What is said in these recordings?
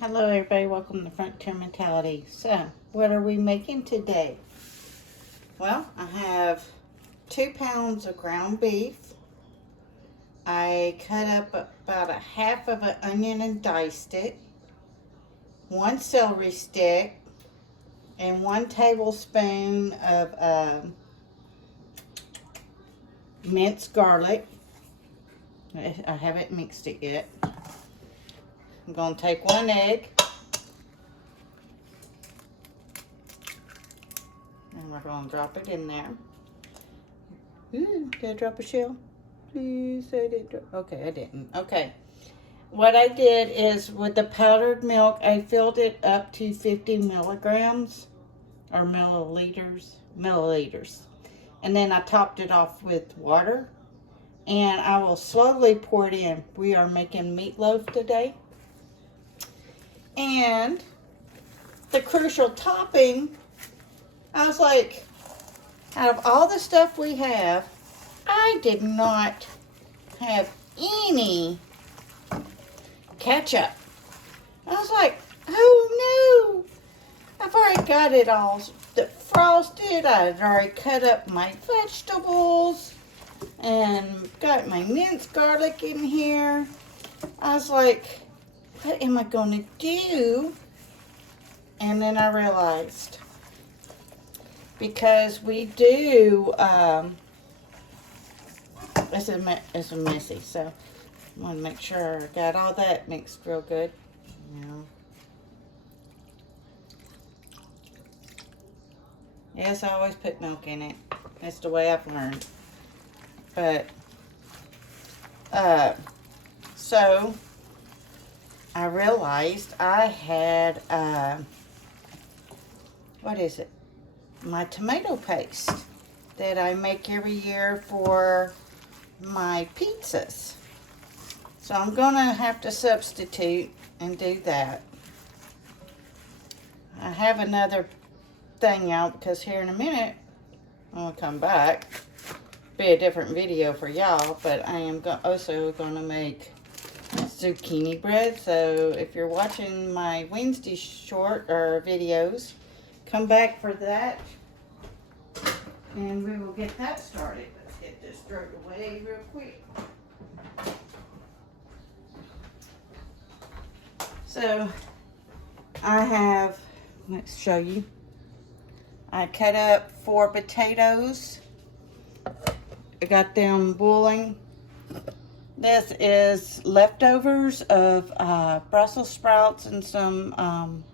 Hello everybody, welcome to Frontier Mentality. So, what are we making today? Well, I have 2 pounds of ground beef. I cut up about a half of an onion and diced it. 1 celery stick and 1 tablespoon of minced garlic. I haven't mixed it yet. I'm going to take 1 egg. And we're going to drop it in there. Ooh, did I drop a shell? Please, I did drop. Okay, I didn't. Okay. What I did is with the powdered milk, I filled it up to 50 milligrams or milliliters. And then I topped it off with water. And I will slowly pour it in. We are making meatloaf today. And the crucial topping, I was like, out of all the stuff we have, I did not have any ketchup. I was like, oh no, I've already got it all frosted. I'd already cut up my vegetables and got my minced garlic in here. I was like, what am I going to do? And then I realized, because we do, it's messy, so I want to make sure I got all that mixed real good. Yes, I always put milk in it. That's the way I've learned. But, so I realized I had, what is it? My tomato paste that I make every year for my pizzas. So I'm gonna have to substitute and do that. I have another thing out because here in a minute I'm gonna come back. Be a different video for y'all, but I am also gonna make zucchini bread. So if you're watching my Wednesday short or videos, come back for that and we will get that started. Let's get this thrown away real quick. So I have, let's show you, I cut up 4 potatoes. I got them boiling. This is leftovers of Brussels sprouts and some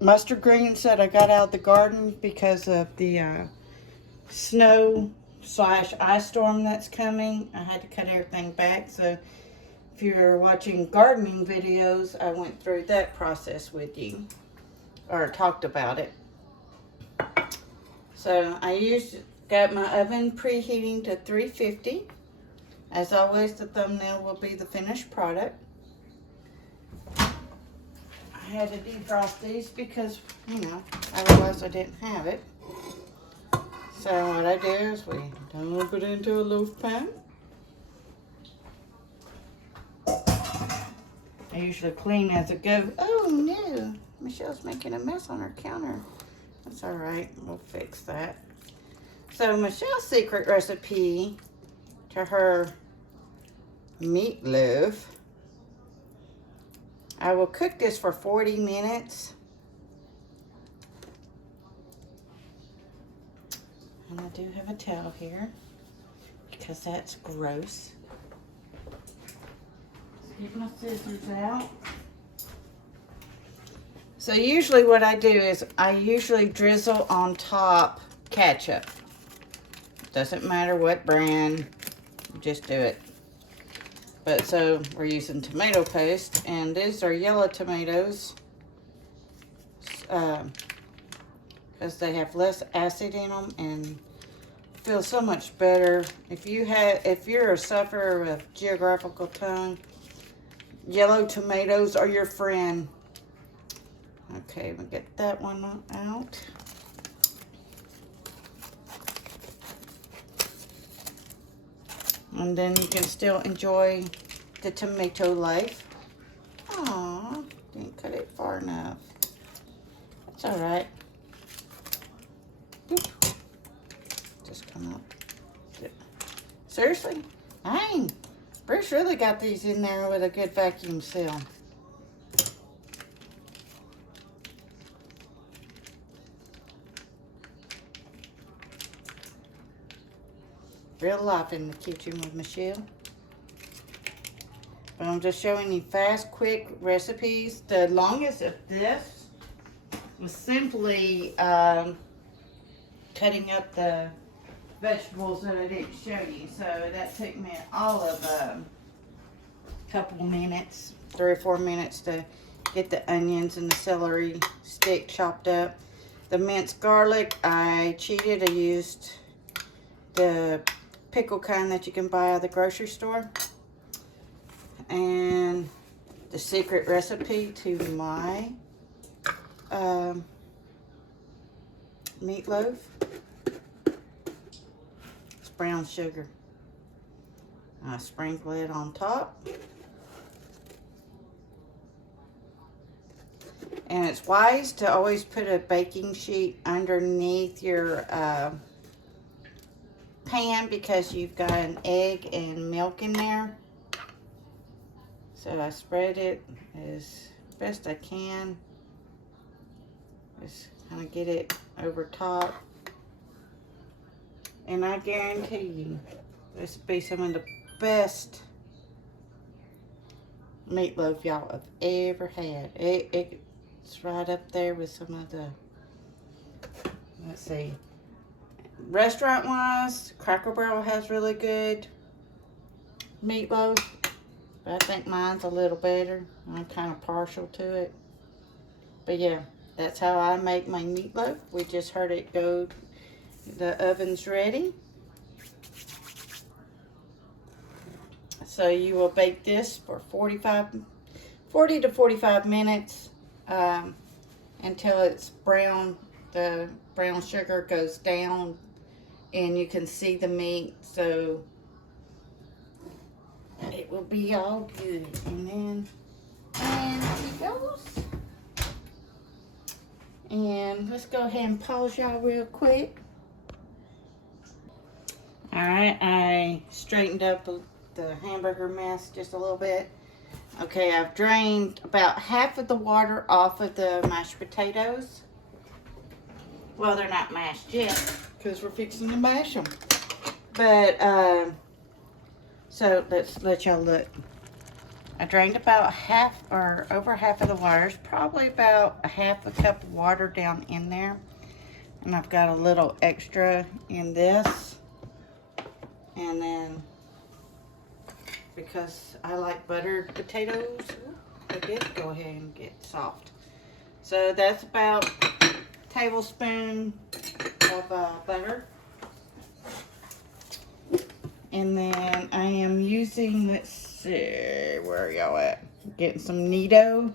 mustard greens that I got out of the garden because of the snow/ice storm that's coming. I had to cut everything back. So if you're watching gardening videos, I went through that process with you or talked about it. So I got my oven preheating to 350. As always, the thumbnail will be the finished product. I had to defrost these because, otherwise I didn't have it. So what I do is we dump it into a loaf pan. I usually clean as I go. Oh no, Michelle's making a mess on her counter. That's all right, we'll fix that. So Michelle's secret recipe to her meatloaf. I will cook this for 40 minutes. And I do have a towel here because that's gross. Let's get my scissors out. So usually what I do is I usually drizzle on top ketchup. Doesn't matter what brand, just do it. But so we're using tomato paste, and these are yellow tomatoes because they have less acid in them and feel so much better. If you're a sufferer of geographical tongue, yellow tomatoes are your friend. Okay, we'll get that one out. And then you can still enjoy the tomato life. Aw, didn't cut it far enough. That's all right. Oop. Just come up. Seriously? Dang. Bruce really got these in there with a good vacuum seal. Real life in the kitchen with Michelle. But I'm just showing you fast, quick recipes. The longest of this was simply cutting up the vegetables that I didn't show you. So that took me all of a couple minutes, 3 or 4 minutes to get the onions and the celery stick chopped up. The minced garlic, I cheated. I used the pickle kind that you can buy at the grocery store. And the secret recipe to my meatloaf, it's brown sugar. I sprinkle it on top. And it's wise to always put a baking sheet underneath your pan because you've got an egg and milk in there. So I spread it as best I can. Just kind of get it over top. And I guarantee you, this will be some of the best meatloaf y'all have ever had. It's right up there with some of the, let's see, restaurant wise, Cracker Barrel has really good meatloaf, but I think mine's a little better. I'm kind of partial to it. But yeah, that's how I make my meatloaf. We just heard it go, the oven's ready. So you will bake this for 40 to 45 minutes until it's brown. The brown sugar goes down and you can see the meat, so it will be all good. And it goes. And let's go ahead and pause y'all real quick. Alright, I straightened up the hamburger mess just a little bit. Okay, I've drained about half of the water off of the mashed potatoes. Well, they're not mashed yet because we're fixing to mash them. But, so let's let y'all look. I drained about half or over half of the water. There's probably about a half a cup of water down in there. And I've got a little extra in this. And then, because I like buttered potatoes, I did go ahead and get soft. So that's about a tablespoon of butter. And then I am using, let's see, where are y'all at? Getting some Neato.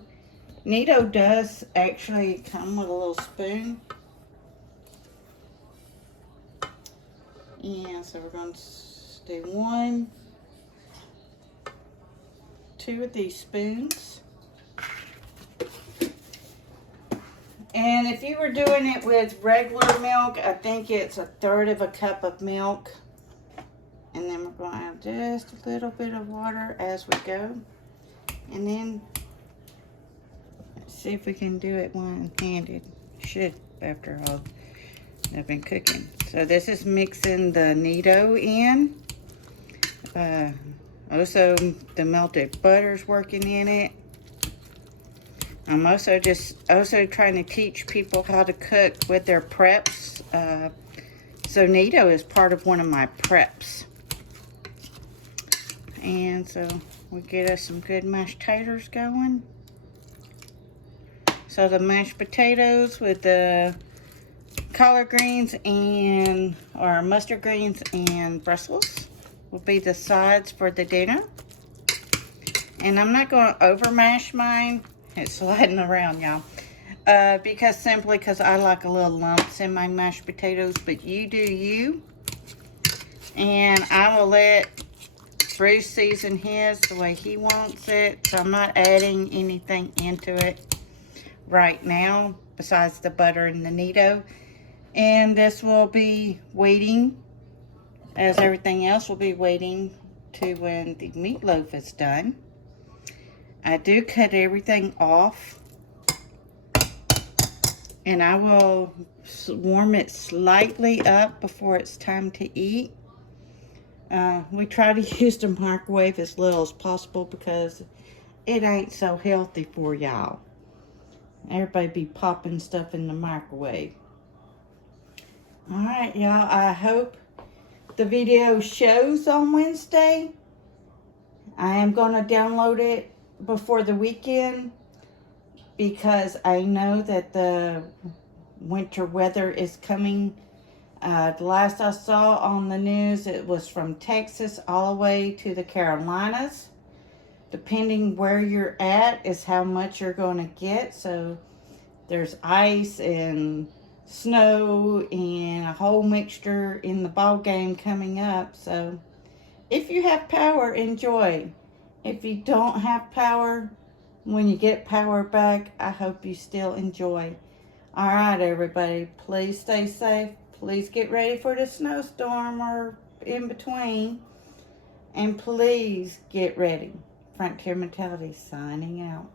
Neato does actually come with a little spoon. And so we're going to do 1, 2 of these spoons. And if you were doing it with regular milk, I think it's 1/3 of a cup of milk. And then we're going to add just a little bit of water as we go. And then, let's see if we can do it one-handed. Should, after all I've been cooking. So this is mixing the Neato in. Also, the melted butter's working in it. I'm also trying to teach people how to cook with their preps. So Neato is part of one of my preps. And so we get us some good mashed taters going. So the mashed potatoes with the collard greens or mustard greens and Brussels will be the sides for the dinner. And I'm not going to over mash mine. It's sliding around, y'all. Because I like a little lumps in my mashed potatoes, but you do you. And I will let Bruce seasoned his the way he wants it, so I'm not adding anything into it right now besides the butter and the Nito. And this will be waiting, as everything else will be waiting to when the meatloaf is done. I do cut everything off, and I will warm it slightly up before it's time to eat. We try to use the microwave as little as possible because it ain't so healthy for y'all. Everybody be popping stuff in the microwave. Alright, y'all, I hope the video shows on Wednesday. I am going to download it before the weekend because I know that the winter weather is coming. The last I saw on the news, it was from Texas all the way to the Carolinas. Depending where you're at is how much you're going to get. So there's ice and snow and a whole mixture in the ball game coming up. So if you have power, enjoy. If you don't have power, when you get power back, I hope you still enjoy. All right, everybody, please stay safe. Please get ready for the snowstorm or in between. And please get ready. Frontier Mentality signing out.